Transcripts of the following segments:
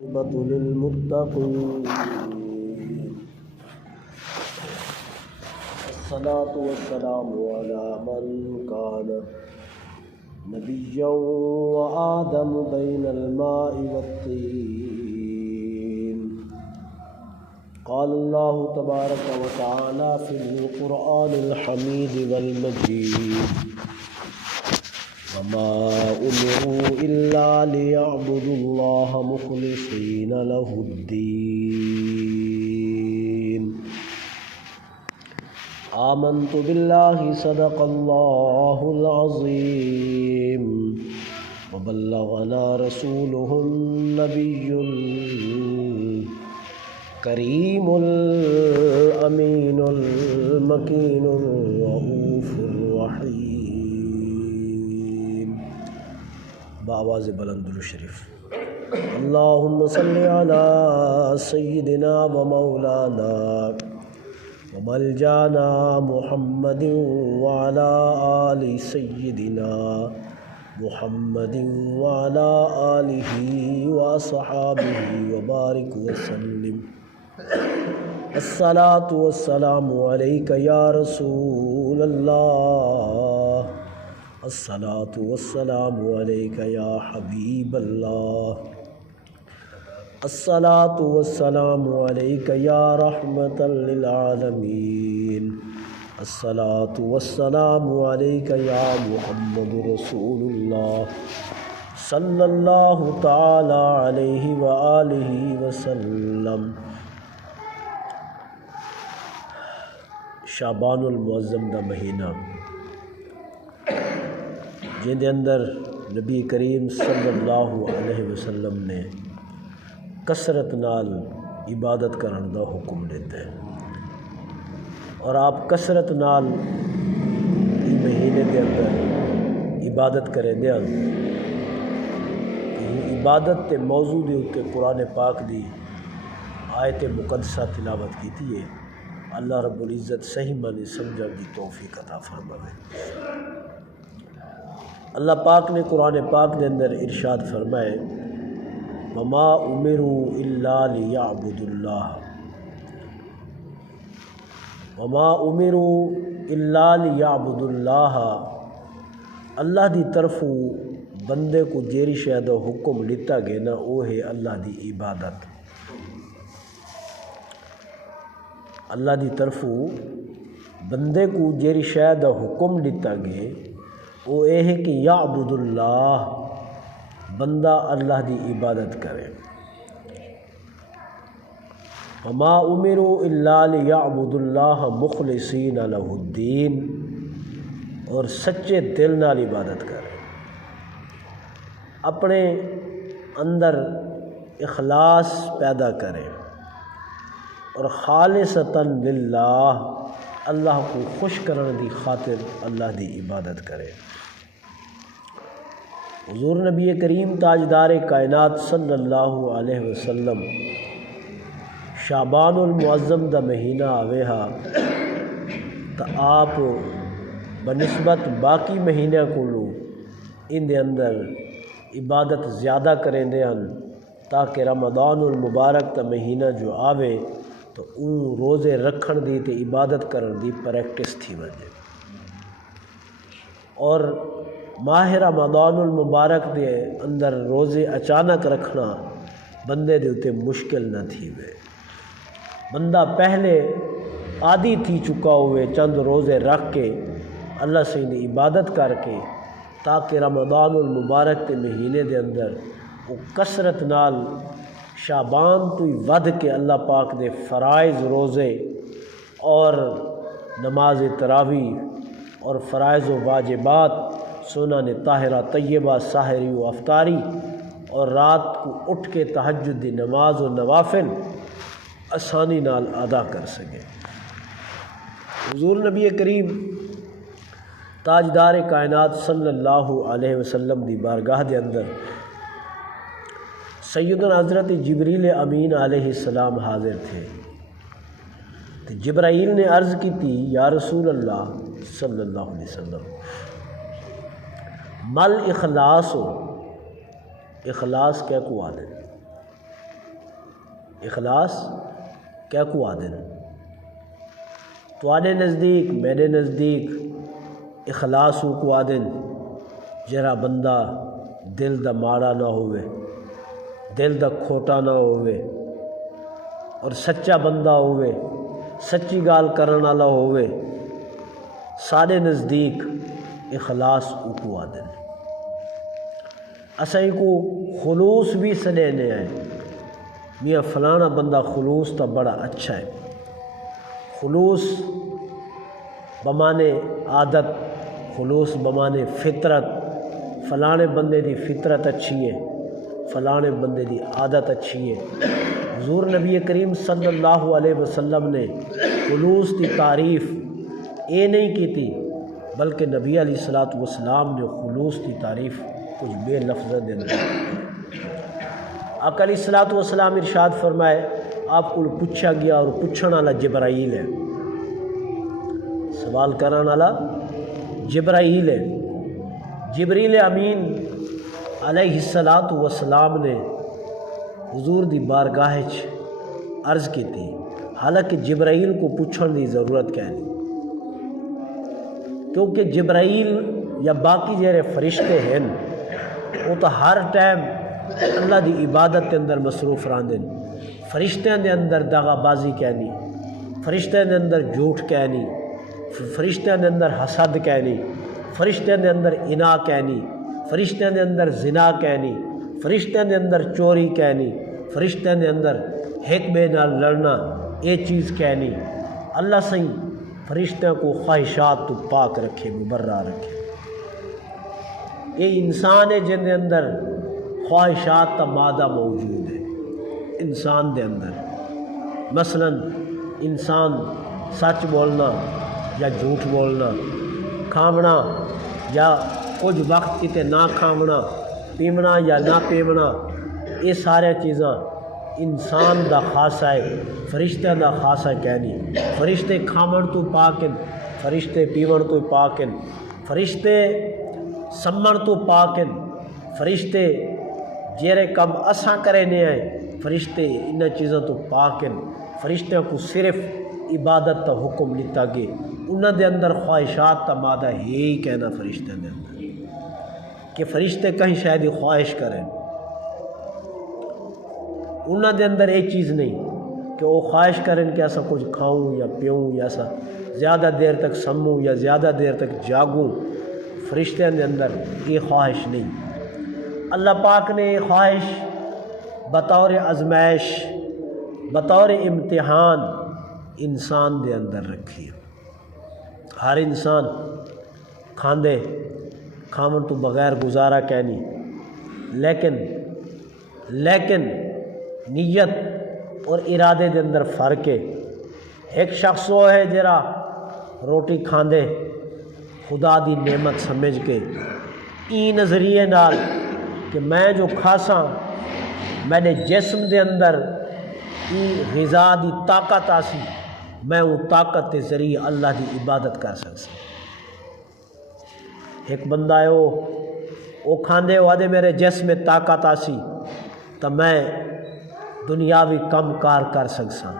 عاقبة للمتقين الصلاة والسلام على من كان نبيا وآدم بين الماء والطين. قال الله تبارك وتعالى في القرآن الحميد والمجيد: وما أمروا إلا ليعبدوا الله مخلصين له الدين. آمنت بالله صدق الله العظيم وبلغنا رسوله النبي الكريم الأمين المكين الرؤوف الرحيم. بآواز بلند الشریف: اللهم صل على سيدنا ومولانا وملجانا محمد وعلى آل سيدنا محمد وعلى آله وصحابه وبارك وسلم. الصلاة والسلام عليك يا رسول الله، الصلاة والسلام عليك يا حبيب الله، الصلاة والسلام عليك يا رحمة للعالمين، الصلاة والسلام عليك يا محمد رسول الله صلى الله تعالى عليه وآله وسلم. شعبان المعظم دا مہینہ جن دے اندر نبی کریم صلی اللہ علیہ وسلم نے کثرت نال عبادت کرن دا حکم دیتا ہے، اور آپ کثرت نال مہینے دے اندر عبادت کریں دے عبادت تے موضوع دے اتے قرآن پاک دی آیت مقدسہ تلاوت کیتی ہے. اللہ رب العزت صحیح معنی سمجھا کی توفیق عطا فرمائے. اللہ پاک نے قرآن پاک دے اندر ارشاد فرمائے: وما امروا الا لیعبدوا اللہ، وما امروا الا لیعبدوا اللہ. اللہ دی طرف بندے کو جیری شے دا حکم لیتا گئے نا وہ ہے اللہ دی عبادت. اللہ دی طرف بندے کو جیری شے دا حکم لیتا گئے وہ یہ ہے کہ یعبد اللہ، بندہ اللہ دی عبادت کرے. وما امروا الا لیعبدوا اللہ مخلصین لہ الدین، اور سچے دل نال عبادت کرے، اپنے اندر اخلاص پیدا کرے اور خالصتاً للہ اللہ کو خوش کرنے دی خاطر اللہ دی عبادت کرے. حضور نبی کریم تاجدار کائنات صلی اللہ علیہ وسلم شعبان المعظم دا مہینہ آوے ہا تا آپ بنسبت باقی مہینہ کو لو ان دے اندر عبادت زیادہ کریں دے ہن، تاکہ رمضان المبارک تا مہینہ جو آوے تو اون روزے رکھن دی تے عبادت کرن دی پریکٹس تھی وجہ. اور ماہ رمضان المبارک دے اندر روزے اچانک رکھنا بندے دے اتے مشکل نہ تھی وے. بندہ پہلے عادی تھی چکا ہوئے چند روزے رکھ کے اللہ سے دی عبادت کر کے، تاکہ رمضان المبارک کے مہینے دے اندر وہ کثرت نال شعبان تو ہی ود کے اللہ پاک دے فرائض روزے اور نماز تراویح اور فرائض و واجبات، سنن طاہرہ طیبہ سحری و افطاری، اور رات کو اٹھ کے تہجد دی نماز و نوافل آسانی نال ادا کر سکے. حضور نبی کریم تاجدار کائنات صلی اللہ علیہ وسلم دی بارگاہ دے اندر سیدنا حضرت جبریل امین علیہ السلام حاضر تھے. جبرائیل نے عرض کی تھی: یا رسول اللہ صلی اللہ علیہ وسلم، مل اخلاص ہو، اخلاص کیا کو آلے. اخلاص کیا کو آدن تواڈے نزدیک میرے نزدیک اخلاص کو آدن جرا بندہ دل دا ماڑا نہ ہوئے، دل دا کھوٹا نہ ہوئے اور سچا بندہ ہوئے، سچی گال کرن والا ہوئے، سارے نزدیک اخلاص کو آدن۔ اسائی کو خلوص بھی سڈینے آئے، میاں فلانا بندہ خلوص تا بڑا اچھا ہے۔ خلوص بمانے عادت، خلوص بمانے فطرت، فلانے بندے دی فطرت اچھی ہے، فلانے بندے دی عادت اچھی ہے۔ حضور نبی کریم صلی اللہ علیہ وسلم نے خلوص کی تعریف یہ نہیں کی تھی، بلکہ نبی علیہ الصلوۃ والسلام نے خلوص کی تعریف کچھ بے لفظ دے دیں۔ آقا علیہ الصلوۃ والسلام ارشاد فرمائے، آپ کو پوچھا گیا اور پوچھنے والا جبرائیل ہے، سوال کرنے والا جبرائیل ہے۔ جبریل امین علیہ الصلوۃ والسلام نے حضور دی بارگاہ عرض کی تھی، حالانکہ جبرائیل کو پوچھنے دی ضرورت کیا نہیں، کیونکہ جبرائیل یا باقی جڑے فرشتے ہیں وہ تو ہر ٹائم اللہ دی عبادت کے اندر مصروف رہندے۔ فرشتیاں دے اندر دغا بازی کہنی، فرشتیاں دے اندر جھوٹ کہنی، فرشتیاں دے اندر حسد کہنی، فرشتیاں دے اندر انا کہنی، فرشتیاں دے اندر زنا کہنی، فرشتیاں دے اندر چوری کہنی، فرشتیاں دے اندر ایک بے نال لڑنا، یہ چیز کہنی۔ اللہ سہی فرشتیاں کو خواہشات تو پاک رکھے، مبرہ رکھے۔ یہ انسان ہے جن دے اندر خواہشات کا مادہ موجود ہے انسان دے اندر۔ مثلا انسان سچ بولنا یا جھوٹ بولنا، کھاونا یا کچھ وقت کتے نہ کھاونا، پیمنا یا نہ پیمنا، یہ سارے چیزاں انسان دا خاصہ ہے، فرشتہ دا خاصہ کہنی۔ فرشتے کھاون تو پاکن، فرشتے پیون تو پاکن، فرشتے سمن تو پاکن، فرشتے جیرے کم اساں کرے نہیں آئے، فرشتے ان چیزوں تو پاکن۔ فرشتوں کو صرف عبادت کا حکم لیتا گے، انہوں دے اندر خواہشات کا مادہ ہے ہی کہنا فرشتے دے اندر کہ فرشتے کہیں شاید ہی خواہش کریں، انہوں دے اندر ایک چیز نہیں کہ وہ خواہش کریں کہ ایسا کچھ کھاؤں یا پیوں یا ایسا زیادہ دیر تک سموں یا زیادہ دیر تک جاگوں، فرشتوں دے اندر یہ خواہش نہیں۔ اللہ پاک نے یہ خواہش بطور آزمائش، بطور امتحان انسان دے اندر رکھی ہے۔ ہر انسان کھاندے کھاون تو بغیر گزارا کہنی، لیکن نیت اور ارادے دے اندر فرق ہے۔ ایک شخص وہ ہے جرا روٹی کھاندے خدا دی نعمت سمجھ کے ای نظریے نال کہ میں جو کھاساں میرے جسم دے اندر ای غذا دی طاقت آسی، میں وہ طاقت کے ذریعے اللہ دی عبادت کر سکتا۔ ایک بندہ ہے وہ کھاندے وہ آدھے میرے جسم میں طاقت آسی تو میں دنیاوی کم کار کر سکتا۔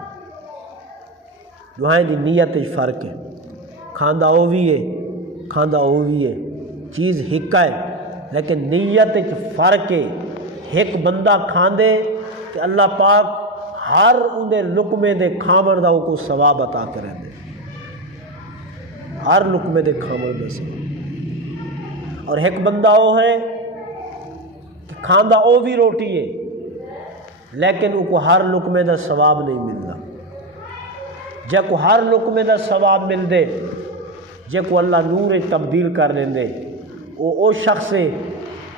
دوہائیں دی نیت فرق ہے، کھاندہ وہ بھی ہے کھاندہ وہ بھی ہے، چیز ہکا ہے لیکن نیت فرق ہے۔ ایک بندہ کھاندے کہ اللہ پاک ہر اندے لقمے دے کھاون دا کو ثواب عطا کریں دے، ہر لقمے دے کھاون دا ثواب۔ اور ایک بندہ وہ ہے کہ کھاندہ وہ بھی روٹی ہے لیکن وہ کو ہر لقمے دا ثواب نہیں ملتا۔ جے کو ہر لقمے دا ثواب مل دے، جے کو اللہ نور تبدیل کر لیں دے، وہ شخص ہے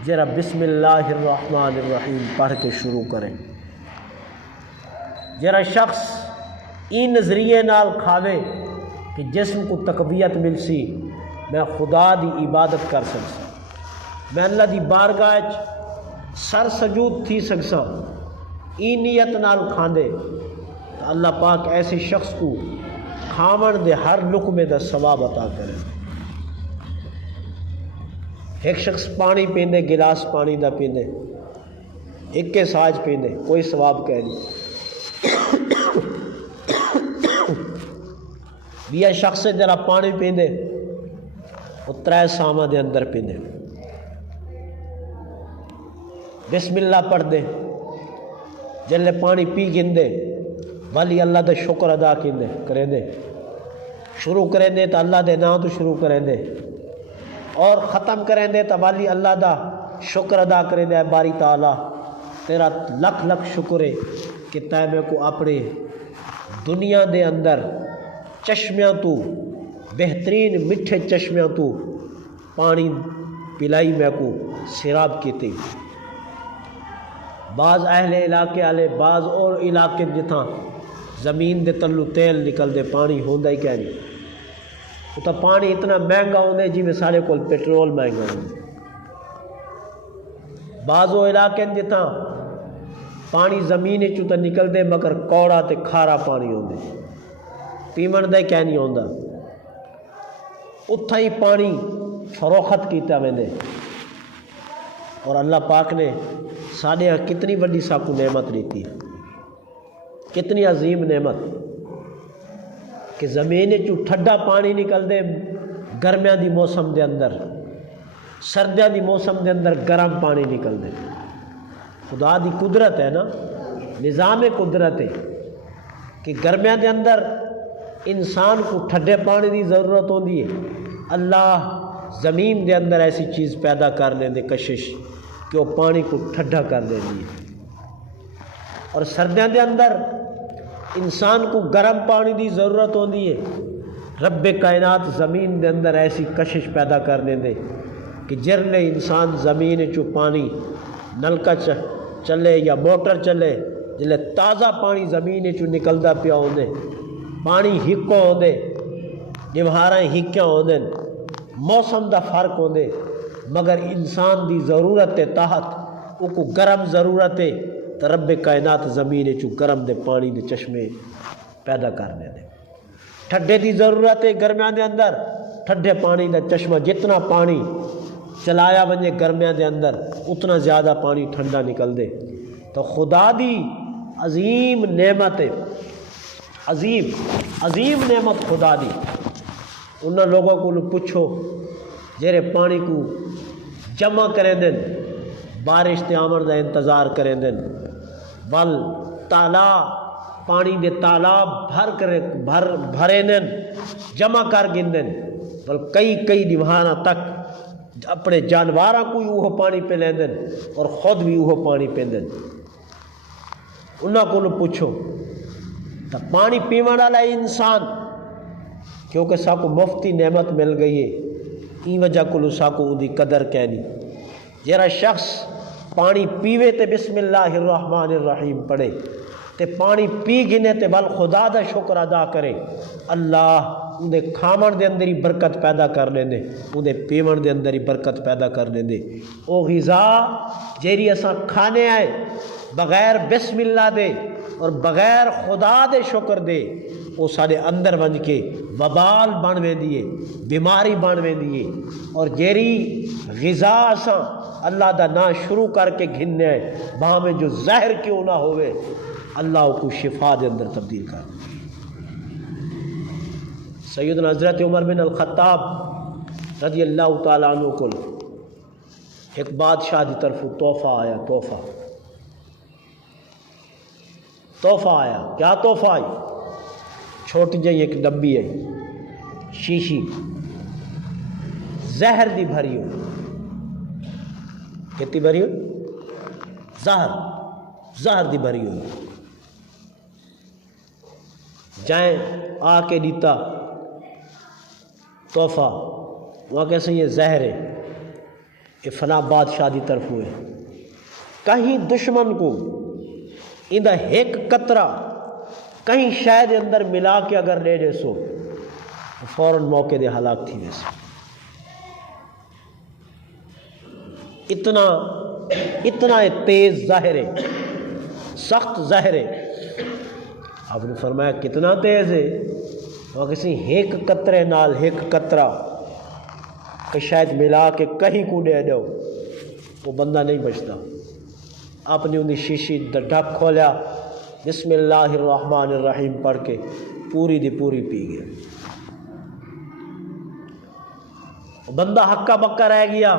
جرا بسم اللہ الرحمن الرحیم پڑھ کے شروع کریں۔ جرا شخص این نظریے نال کھاوے کہ جسم کو تقویت مل سی، میں خدا دی عبادت کر سکسا، میں اللہ دی بارگاہ سر سجود تھی سکسا، این نیت نال کھاندے تو اللہ پاک ایسے شخص کو کھاون دے ہر لقمے دا ثواب عطا کرے۔ ایک شخص پانی پیندے گلاس پانی دا پیندے، ایک کے ساج پیندے، کوئی ثواب کہہ نہیں۔ بیا شخص جڑا پانی پیندے وہ 3 ساواں دے اندر پیندے، بسم اللہ پڑھ دے، جلے پانی پی گندے والی اللہ دا شکر ادا کیندے کریں دے، شروع کریں دے تو اللہ دے نام تو شروع کریں دے، اور ختم کریں دے تو والی اللہ دا شکر ادا کریں دے۔ باری تعالیٰ تیرا لکھ لکھ شکر ہے کہ تے میں کو اپنے دنیا دے اندر چشمیاں تو بہترین میٹھے چشمیاں تو پانی پلائی میں کو سیراب کیتے۔ بعض اہل علاقے والے بعض اور علاقے جتھاں زمین دے تلو تیل نکل دے پانی ہوندا ہی کیا نہیں، وہ تو پانی اتنا مہنگا ہوندے جی میں سارے کول پیٹرول مہنگا ہوندے۔ بعض وہ علاقے جتھاں پانی زمین چوں تو نکل دے مگر کوڑا تے کھارا پانی ہوندے، پیمن دے کیا نہیں ہوندا، اتھا ہی پانی فروخت کیتا ویندے۔ اور اللہ پاک نے ساڈے ہاں کتنی وڈی ساکو نعمت دیتی ہے، کتنی عظیم نعمت کہ زمین چوں ٹھڈا پانی نکل دے گرمیاں دی موسم دے اندر، سردیاں دی موسم دے اندر گرم پانی نکل دے۔ خدا دی قدرت ہے نا، نظام قدرت ہے کہ گرمیاں دے اندر انسان کو ٹھڈے پانی دی ضرورت ہوندی ہے، اللہ زمین دے اندر ایسی چیز پیدا کر لیں دے کشش کہ وہ پانی کو ٹھڈا کر دیں دی، اور سردیاں دے اندر انسان کو گرم پانی دی ضرورت ہوندی ہے۔ رب کائنات زمین دے اندر ایسی کشش پیدا کر دیں دے کہ جرلے انسان زمین چو پانی نلکا چلے یا موٹر چلے، جلے تازہ پانی زمین چو نکلدا پیا ہوندے، پانی ہکو ہوندے، نمہاراں ہکیاں ہوندے، موسم دا فرق ہوندے، مگر انسان دی ضرورت کے تحت او کو گرم ضرورت ہے تو رب کائنات زمین چو گرم دے پانی دے چشمے پیدا کرنے دے۔ ٹھڈے دی ضرورت ہے گرمیاں دے اندر، ٹھڈے پانی دا چشمہ جتنا پانی چلایا ونجے گرمیاں دے اندر اتنا زیادہ پانی ٹھنڈا نکل دے۔ تو خدا دی عظیم نعمت ہے، عظیم نعمت خدا دی۔ انہاں لوگوں کو پوچھو جیرے پانی کو جمع کریں دن، بارش تے آمن دا انتظار کریں دن، بل تالاب پانی دے تالاب بھرے دن، جمع کر گن دن، بل کئی دیوہانا تک اپنے جانواراں کو وہ پانی پہ لیں دن اور خود بھی وہ پانی پہ دن۔ انہاں کو پوچھو تو پانی پیون والا انسان کیونکہ ساکو مفتی نعمت مل گئی ہے، این وجہ کو ساکو ان دی قدر کہنی۔ جرا شخص پانی پیوے تے بسم اللہ الرحمن الرحیم پڑھے تے پانی پی گنے تے بل خدا دا شکر ادا کرے، اللہ ان دے کھامن دے اندر ہی برکت پیدا کر لیں دے، ان دے پیمن دے اندر ہی برکت پیدا کر لیں دے۔ او غذا جیری اساں کھانے آئے بغیر بسم اللہ دے اور بغیر خدا دے شکر دے، وہ سارے اندر ونج کے وبال بنویں دیے، بیماری بنویں دیے۔ اور جیری غذا اساں اللہ دا نا شروع کر کے گھننے ہیں وہاں میں جو زہر کیوں نہ ہوئے، اللہ کو شفا دے اندر تبدیل کر۔ سیدنا حضرت عمر بن الخطاب رضی اللہ تعالیٰ عنہ کو ایک بادشاہ دی طرف تحفہ آیا، تحفہ آیا۔ کیا تحفہ آئی؟ چھوٹی جی ایک ڈبی ہے شیشی، زہر دی بھری ہو، کتنی بھری ہو؟ زہر دی بھری ہو۔ جائیں آ کے دیتا تحفہ، وہاں کیسے یہ زہر ہے، یہ فلاں بادشاہ دی طرف ہوئے۔ کہیں دشمن کو اندہ ایک قطرہ کہیں شاید اندر ملا کے اگر لے دے سو فوراً موقع دے ہلاک تھی ویسے۔ اتنا تیز ظاہر ہے، سخت ظاہر ہے۔ آپ نے فرمایا کتنا تیز ہے؟ وہ کسی ایک قطرے نال ایک قطرہ کہ شاید ملا کے کہیں کو دے دو وہ بندہ نہیں بچتا۔ آپ نے انہیں شیشی ڈھک کھولیا، بسم اللہ الرحمن الرحیم پڑھ کے پوری دی پوری پی گیا. بندہ ہکا بکا رہ گیا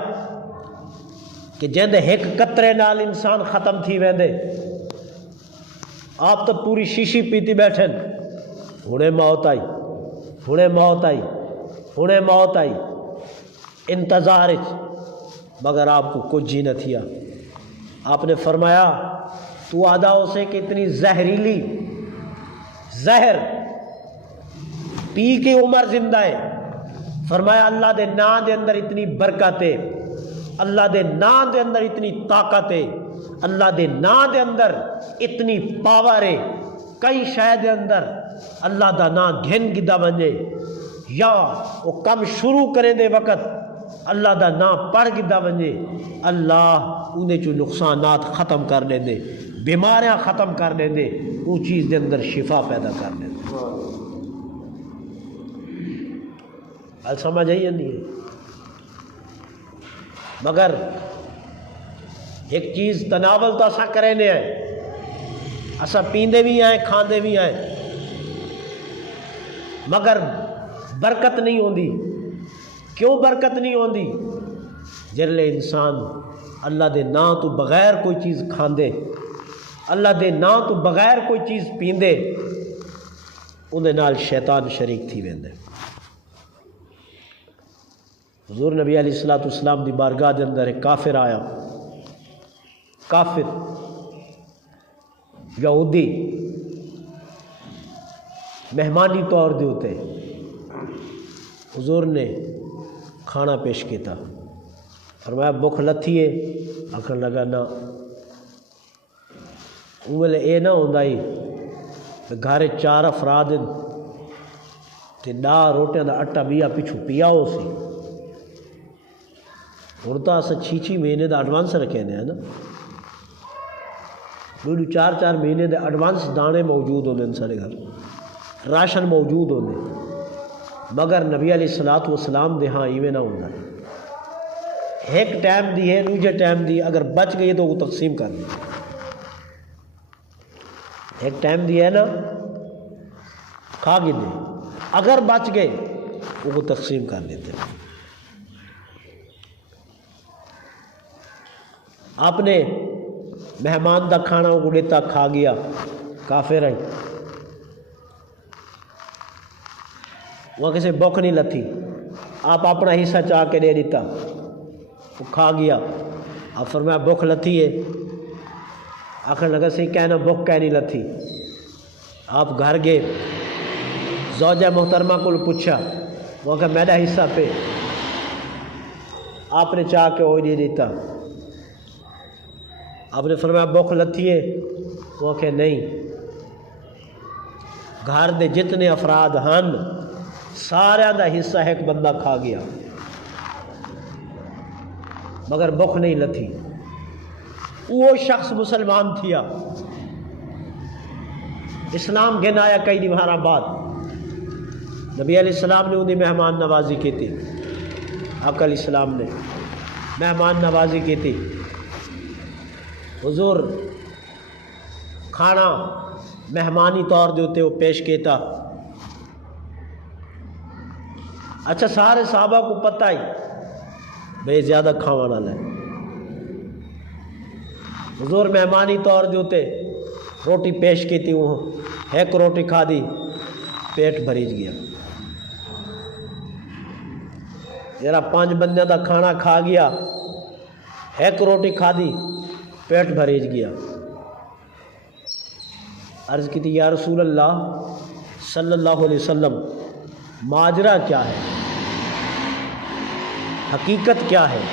کہ جیندے ایک قطرے نال انسان ختم تھی ویندے. آپ تو پوری شیشی پیتی بیٹھن، ہنے موت آئی، ہنے موت آئی، ہنے موت آئی، انتظار مگر آپ کو کچھ ہی نہ تھیا. آپ نے فرمایا تو آدھا اسے کہ اتنی زہریلی زہر پی کے عمر زندہ ہے. فرمایا اللہ دے نام دے اندر اتنی برکت ہے، اللہ دے نام دے اندر اتنی طاقت ہے، اللہ دے نام دے اندر اتنی پاور ہے. کئی شے دے اندر اللہ دا نام گھن گدا ونجے یا وہ کم شروع کریں دے وقت اللہ دا نام پڑھ گدا ونجے، اللہ انہیں جو نقصانات ختم کر لیں دے، بیماریاں ختم کر لیں دے، وہ چیز دے اندر شفا پیدا کر لیں دے. ال سمجھ آئی نہیں ہے. مگر ایک چیز تناول تو اسا کرے نے ہیں، اسا پیندے بھی ہیں کھاندے بھی ہیں، مگر برکت نہیں ہوندی. کیوں برکت نہیں ہوندی؟ جرلے انسان اللہ دے نام تو بغیر کوئی چیز کھاندے، اللہ دے نام تو بغیر کوئی چیز پیندے، انہیں نال شیطان شریک تھی ویندے. حضور نبی علیہ السلام دی بارگاہ دے اندر ایک کافر آیا، کافر یہودی مہمانی طور دے ہوتے. حضور نے کھانا پیش کیتا، فرمایا بھوک لتھی ہے؟ آخر لگا نہ. ویلے اے نہ ہوندا ہی گھر 4 افراد تے 10 روٹیاں دا آٹا بیا پچھو پیا ہو سی. ہوں تو اصل 6 مہینے دا ایڈوانس رکھے نے ہے نا، 4 مہینے دے ایڈوانس دانے موجود ہوندے ان سارے گھر، راشن موجود ہوندے. مگر نبی علیہ السلام دے ہاں ایویں نہ ہوندا. ایک ٹائم دی ہے، دوجے ٹائم دی اگر بچ گئی تو وہ تقسیم کر دی. ایک ٹائم دی ہے نا کھا کے دے، اگر بچ گئے وہ تقسیم کر دیتے. آپ نے مہمان دا کھانا اڑیتا کھا گیا، کافر آئی وہاں کسی بھوک نہیں لتھی، آپ اپنا حصہ چاہ کے دے دیتا، وہ کھا گیا. آپ فرمایا بھوک لتھی ہے؟ آخر لگا سی کہنا بھوک کہہ نہیں لتھی. آپ گھر گئے، زوجہ محترمہ کو پوچھا، وہ کہ میرا حصہ پہ. آپ نے چاہ کے وہ دے دیتا. آپ نے فرمایا بھوک لتھی ہے؟ وہ کہ نہیں. گھر دے جتنے افراد ہن سارے دا حصہ ایک بندہ کھا گیا مگر بھوک نہیں لتھی. وہ شخص مسلمان تھیا، اسلام گن آیا کئی دیوارہ بعد. نبی علیہ السلام نے انہیں مہمان نوازی کی تھی، آقا علیہ السلام نے مہمان نوازی کی تھی. حضور کھانا مہمانی طور دیتے وہ پیش کیتا. اچھا سارے صحابہ کو پتہ ہی بھئی زیادہ کھانا نہ لے. حضور مہمانی طور دیتے روٹی پیش کی تھی، وہ ایک روٹی کھا دی پیٹ بھریج گیا. ذرا 5 بندے دا کھانا کھا گیا، ایک روٹی کھا دی پیٹ بھریج گیا. عرض کی تھی یا رسول اللہ صلی اللہ علیہ وسلم ماجرا کیا ہے، حقیقت کیا ہے؟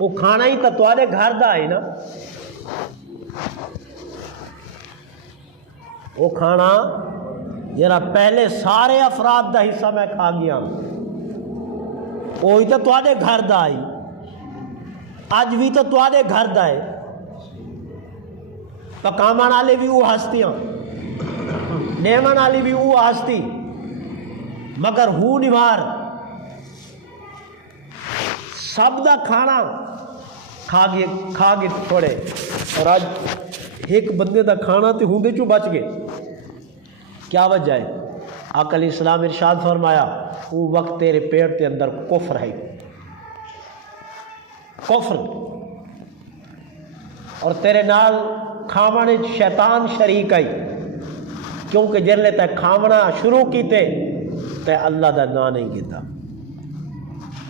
وہ کھانا ہی تو تھوڑے گھر دا ہے نا، وہ کھانا جرا پہلے سارے افراد دا حصہ میں کھا گیا، وہی تو تھوڑے گھر دا ہے، اج بھی تو تھوڑے گھر دا ہے. پکاون والے بھی وہ ہستیاں، نیمن والی بھی وہ ہستی، مگر ہو نوار سب دا کھانا کھا گئے تھوڑے. اور آج ایک بندے دا کھانا تے ہوندے چوں بچ گئے. کیا وجہ ہے؟ آقا علیہ السلام ارشاد فرمایا وہ وقت تیرے پیٹ کے اندر کفر ہے، کفر، اور تیرے نال کھاونے شیطان شریک آئی، کیونکہ جرلے تے کھاونا شروع کیتے تے اللہ دا نام نہیں کیتا،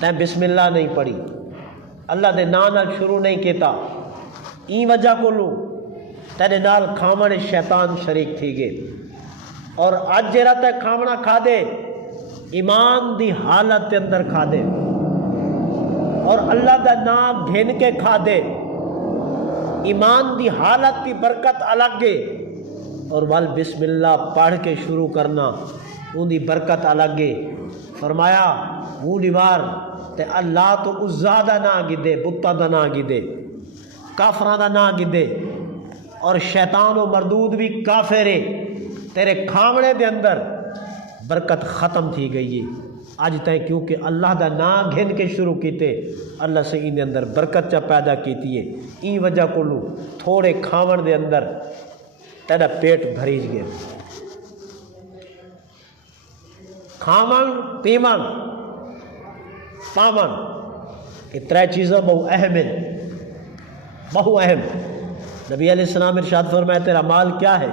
تے بسم اللہ نہیں پڑھی، اللہ دے نام نال شروع نہیں کیتا، این وجہ کو لوں تیرے نال کھاونے شیطان شریک تھی گئے. اور اج جرا تے کھاونا کھا دے ایمان دی حالت کے اندر کھا دے اور اللہ دا نام گھن کے کھا دے، ایمان دی حالت کی برکت الگ ہے، اور وال بسم اللہ پڑھ کے شروع کرنا ان دی برکت الگ ہے. فرمایا وہ دیوار تے اللہ تو عزا دا نا گدے، بتا دا نا گدے، کافراں دا نا گدے، اور شیطان و مردود بھی کافر ہے. تیرے کھاونے دے اندر برکت ختم تھی گئی ہے اج تائیں، کیونکہ اللہ دا نام گھن کے شروع کیتے، اللہ سے ان دے اندر برکت چا پیدا کیتی ہے. این وجہ کو لوں تھوڑے کھاون دے اندر تیرا پیٹ بھریج گیا. کھاون پیون پاون یہ ترے چیزیں بہو اہم ہیں، بہو اہم. نبی علیہ السلام ارشاد فرمایا تیرا مال کیا ہے؟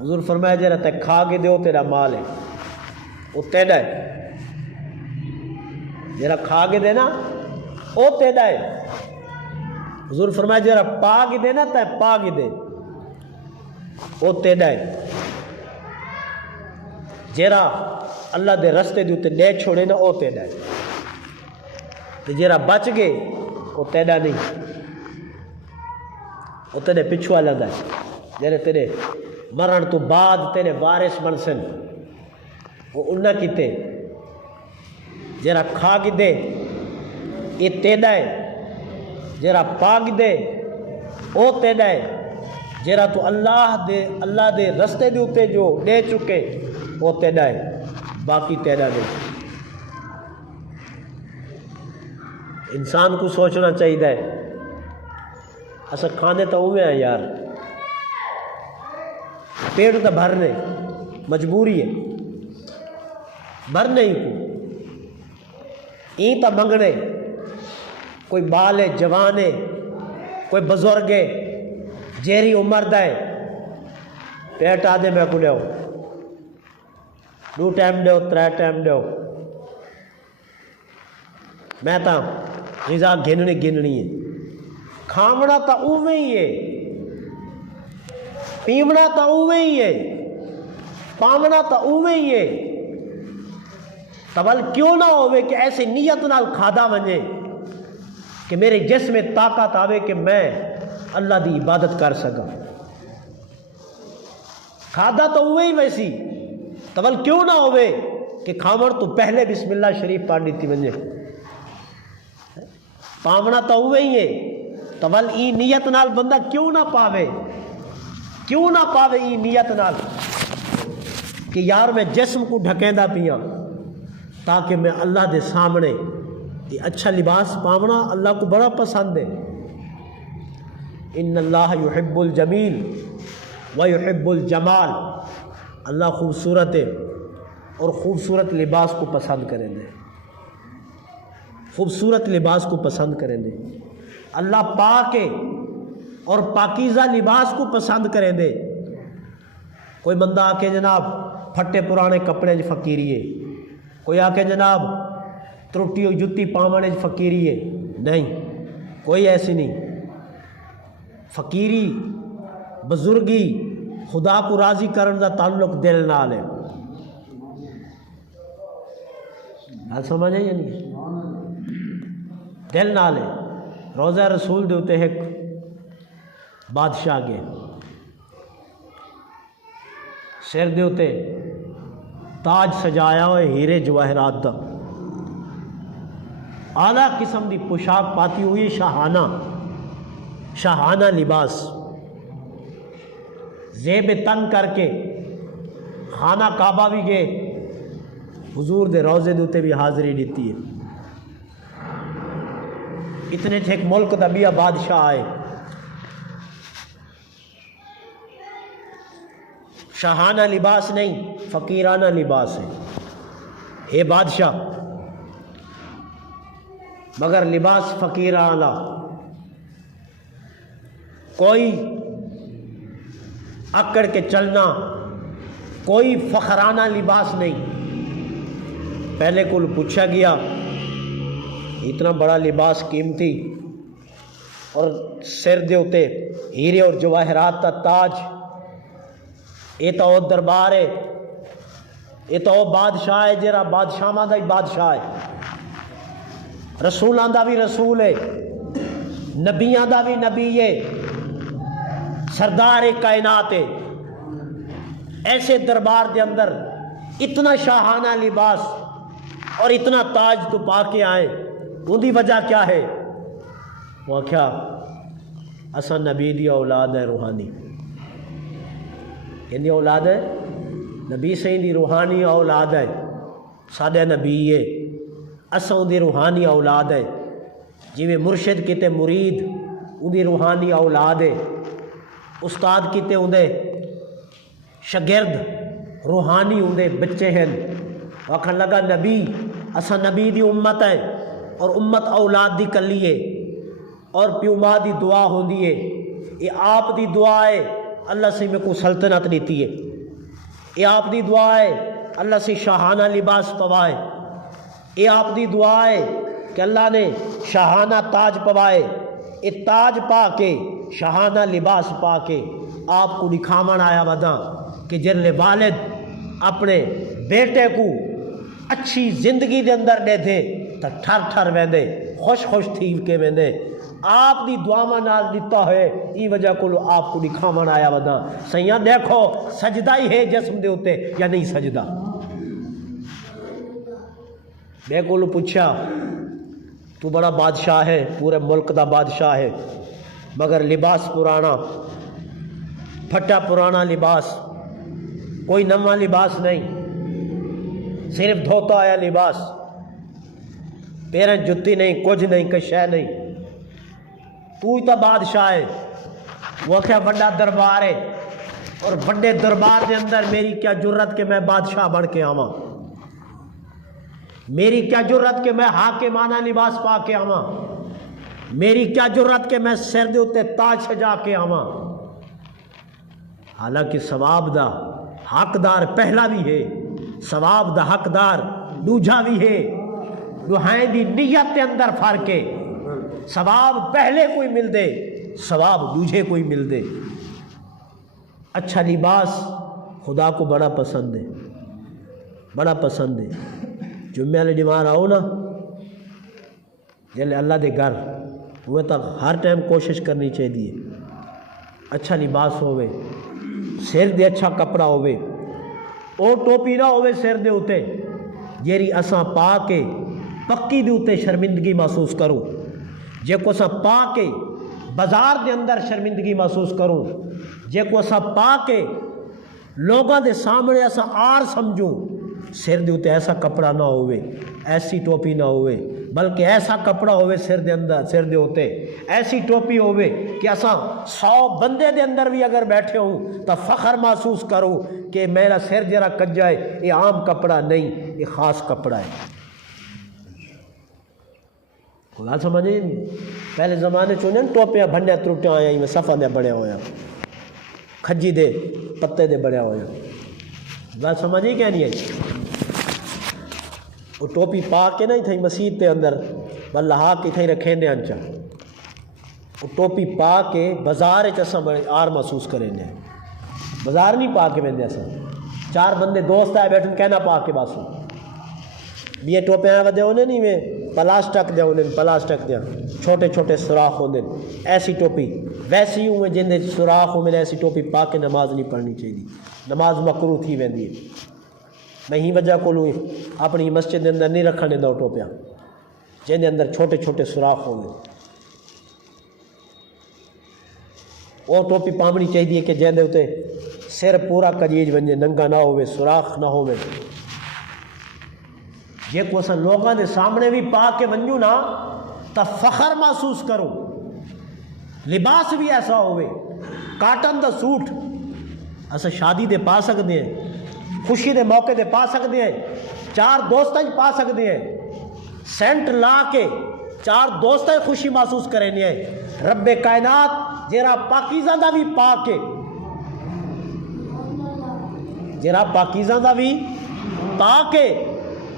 حضور فرمایا جرا تے کھا کے دیو تیرا مال ہے، وہ تیرا ہے. جرا کھا کے دینا وہ تیرا ہے. حضور فرمایا جرا پا کے دینا تے پا کے دے وہ تیرا ہے. جرا اللہ دے رستے دے تے دے چھوڑے نا وہ تیرا ہے، تے جرا بچ گئے وہ تیرا نہیں، وہ تیرے پچھوا لگا ہے. جرے تیرے مرن تو بعد تیرے وارث بن سن وہ انہاں کیتے. جرا کھا کے دے یہ تیرا ہے، جرا پا کے دے وہ تیرا ہے. جرا تو اللہ دے رستے دے اوتے جو دے چکے وہ تیرا ہے، باقی تیرا نہیں. انسان کو سوچنا چاہیے اصل کھانے تو ہوئے ہیں یار، پیٹ تو بھرنے مجبوری ہے، بھرنے ہی کو این تو منگنے. کوئی بال ہے، جوان ہے، کوئی بزرگ ہے، جیری عمر دا ہے، پیٹ آدھے میں کو لیو 2 ٹائم دیو 3 ٹائم دیو. میں تا غذا گننی ہے. کھاونا تا اوویں ہی ہے، پیونا تا اوویں ہی ہے، پاونا تا اوویں ہی ہے. تول کیوں نہ ہوئے کہ ایسے نیت نال کھادا ونجے کہ میرے جسم میں طاقت آوے کہ میں اللہ دی عبادت کر سکا. کھادا تو ہوئے ہی ویسی، تول کیوں نہ ہوئے کہ کھاون تو پہلے بسم اللہ شریف پڑھ دیتی ونجے. پاونا تو ہوئے ہی ہے، تول ای نیت نال بندہ کیوں نہ پاوے، کیوں نہ پاوے ای نیت نال کہ یار میں جسم کو ڈھکیندہ پیاں تاکہ میں اللہ دے سامنے یہ اچھا لباس پاونا اللہ کو بڑا پسند ہے. ان اللہ یحب الجمیل ویحب الجمال، اللہ خوبصورت ہے اور خوبصورت لباس کو پسند کریں دے، خوبصورت لباس کو پسند کریں دے. اللہ پاک ہے اور پاکیزہ لباس کو پسند کریں دے. کوئی بندہ آ کے جناب پھٹے پرانے کپڑے فقیری ہے، کوئی آ کے جناب ترٹی ہوئی جتی پاونے فقیری ہے، نہیں، کوئی ایسی نہیں. فقیری بزرگی خدا کو راضی کرنے کا تعلق دل نال ہے. بات سمجھ آئی نہیں؟ دل نال ہے. روزہ رسول دے ہوتے ایک بادشاہ گئے، سر دے ہوتے تاج سجایا ہوئے ہیرے جواہرات دا، اعلیٰ قسم دی پوشاک پاتی ہوئی، شاہانہ لباس، زیب تن کر کے خانہ کعبہ بھی گئے، حضور دے روزے دوتے بھی حاضری دیتی ہے. اتنے تھے ایک ملک دا بیا بادشاہ آئے، شاہانہ لباس نہیں، فقیرانہ لباس ہے بادشاہ، مگر لباس فقیرانہ، کوئی اکڑ کے چلنا، کوئی فخرانہ لباس نہیں۔ پہلے کو پوچھا گیا اتنا بڑا لباس قیمتی اور سر دے اتے ہیرے اور جواہرات کا تاج، یہ تو وہ دربار ہے، یہ تو وہ بادشاہ ہے جرا بادشاہاں دا ہی بادشاہ ہے، رسولاں دا بھی رسول ہے، نبیاں دا بھی نبی ہے، سردار کائنات ہے۔ ایسے دربار دے اندر اتنا شاہانہ لباس اور اتنا تاج تو پا کے آئے، ان دی وجہ کیا ہے؟ وہ کیا اساں نبی دی اولاد ہے روحانی، کہ اولاد ہے نبی سے دی روحانی اولاد ہے، سادہ نبی ہے، اساں دی روحانی اولاد ہے، جی میں مرشد کیتے مرید ان دی روحانی اولاد ہے، استاد کیتے اندے شاگرد روحانی اندے بچے ہیں۔ آکھن لگا نبی اساں نبی دی امت ہے اور امت اولاد دی کلی ہے، اور پیو ماں دی دعا ہوندی ہے، یہ آپ دی دعا ہے اللہ سے میں کو سلطنت دیتی ہے، یہ آپ دی دعا ہے اللہ سے شاہانہ لباس پوائے، یہ آپ دی دعا ہے کہ اللہ نے شاہانہ تاج پوائے، یہ تاج پا کے شاہانہ لباس پا کے آپ کو دکھاون آیا ودا کہ جن والد اپنے بیٹے کو اچھی زندگی دے اندر دے دے تو ٹھر ٹھر ویندے، خوش خوش تھی کے ویندے، آپ دی دعاواں نال دیتا ہے، ای وجہ کو آپ کو دکھاون آیا ودا۔ سیاں دیکھو سجدہ ہی ہے جسم دے اوتے یا نہیں سجدہ؟ میں کو پوچھا تو بڑا بادشاہ ہے، پورے ملک دا بادشاہ ہے، مگر لباس پرانا، پھٹا پرانا لباس، کوئی نواں لباس نہیں، صرف دھوتا آیا لباس، پیریں جتی نہیں، کچھ نہیں، کشے نہیں، تو ہی تو بادشاہ ہے۔ وہ کیا بڑا دربار ہے، اور بڑے دربار دے اندر میری کیا جرت کہ میں بادشاہ بن کے آواں، میری کیا جرت کہ میں حاکمانہ لباس پا کے آواں، میری کیا جرت کہ میں سر دے اتے تاج سجا کے آواں۔ حالانکہ ثواب دا حقدار پہلا بھی ہے، ثواب دا حقدار دوجا بھی ہے، دوہائیں دی نیت کے اندر فرق ہے، ثواب پہلے کوئی مل دے، ثواب دوجے کوئی مل دے۔ اچھا لباس خدا کو بڑا پسند ہے، بڑا پسند ہے۔ جمعہ والے دیوار آؤ نا جلے اللہ دے گھر وہ تک ہر ٹائم کوشش کرنی چاہیے اچھا لباس ہوئے، سر دے اچھا کپڑا ہوئے، او ٹوپی نہ ہوئے سر دے اتے جیری اساں پا کے پکی دے اتے شرمندگی محسوس کروں، جے کو اساں پا کے بازار دے اندر شرمندگی محسوس کروں، جے کو اساں پا کے لوگاں دے سامنے اساں آر سمجھوں، سر دے اتے ایسا کپڑا نہ ہوئے، ایسی ٹوپی نہ ہوئے، بلکہ ایسا کپڑا ہوئے سر دے اندر، سر دے ہوتے ایسی ٹوپی ہوئے کہ اساں 100 بندے دے اندر بھی اگر بیٹھے ہوں تو فخر محسوس کروں کہ میرا سر جرا کجا ہے، یہ عام کپڑا نہیں، یہ خاص کپڑا ہے۔ خدا سمجھے پہلے زمانے چونے ٹوپیاں بھنڈے ترٹے آیا ہی میں صفا دے بڑے ہویا، کھجی دے پتے دے بڑے ہویا، خدا سمجھے کیا نہیں ہے؟ وہ ٹوپی پا کے نہیں تھا مسجد تے اندر بلہا کے تھے رکھیں دے انچا، وہ ٹوپی پا کے بازار چسا آر محسوس کریں دے، بازار نہیں پا کے بندے ایسا، 4 بندے دوست آئے بیٹھن کہنا پا کے باسو یہ ٹوپے آئے ودے ہونے نہیں میں پلاسٹک دے ہونے، پلاسٹک دے چھوٹے چھوٹے سوراخ ہونے، ایسی ٹوپی ویسی ہوں جن دے سوراخ ہونے، ایسی ٹوپی پا کے نماز نہیں پڑھنی چاہیے، نماز مکروہ تھی ویندی ہے۔ میں ہی وجہ کو لوں اپنی مسجد دے اندر نہیں رکھنے دو ٹوپیاں جن دے اندر چھوٹے چھوٹے سوراخ ہوں گے، وہ ٹوپی پامنی چاہیے کہ جن دے اتے سر پورا کجیج بنجے، ننگا نہ ہوئے، سوراخ نہ ہوئے، جے کو اسا لوگاں دے سامنے بھی پا کے ونجو نا تا فخر محسوس کرو، لباس بھی ایسا ہوئے، کاٹن دا سوٹ اسا شادی دے پا سکتے ہیں، خوشی دے موقع دے پا سکتے ہیں، چار دوستاں پا سکتے ہیں، سینٹ لا کے چار دوستاں خوشی محسوس کریں ہیں۔ رب کائنات جیرا پاکیزہ دا بھی پا کے، جیرا پاکیزہ دا بھی پا کے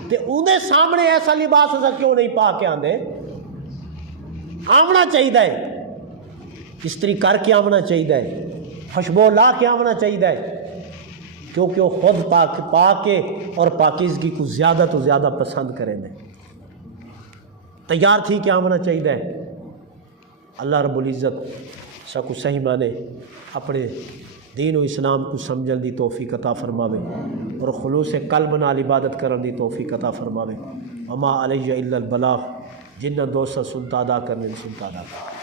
تے انہیں سامنے ایسا لباس ہو کیوں نہیں پا کے آندے؟ آمنا چاہیے، استری کر کے آمنا چاہیے، خوشبو لا کے آمنا چاہیے، کیونکہ وہ خود پا کے اور پاکیزگی کو زیادہ تو زیادہ پسند کریں دیں، تیار تھی کہ آمنا چاہیے۔ اللہ رب العزت سا کو صحیح مانے اپنے دین و اسلام کو سمجھن دی توفیق عطا فرماوے اور خلوص قلب نال عبادت کرن دی توفیق عطا فرماوے۔ وما علیہ الا البلاغ، جنہ دوست سنتا ادا کرنے سنتا ادا کر۔